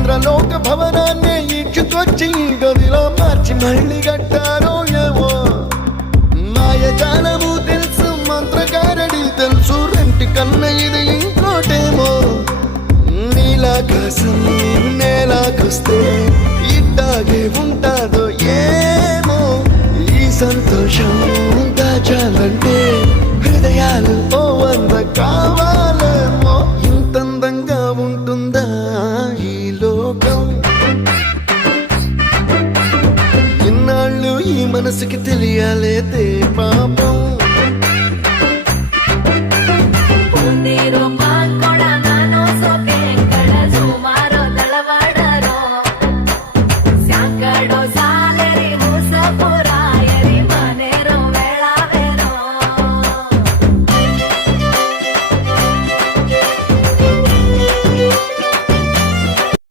ఇంద్రలోక భవనాన్ని ఈడ్చుకొచ్చి గదిలో మార్చి మళ్ళీ కట్టారో ఏమో మాయజాలము తెలుసు మంత్రగారడి తెలుసు రెంటి కన్న ఇది ఇంకోటేమో నీలాకాశం నేలాకొస్తే ఇట్టాగే ఉంటాదో ఏమో ఈ సంతోషం దాచాలంటే హృదయాలు ఓ వంద కావాలేమో ఇంతందంగా ఉంటుందా ఈ లోకం ఇన్నాళ్ళు ఈ మనసుకి తెలియాలేదే పాపం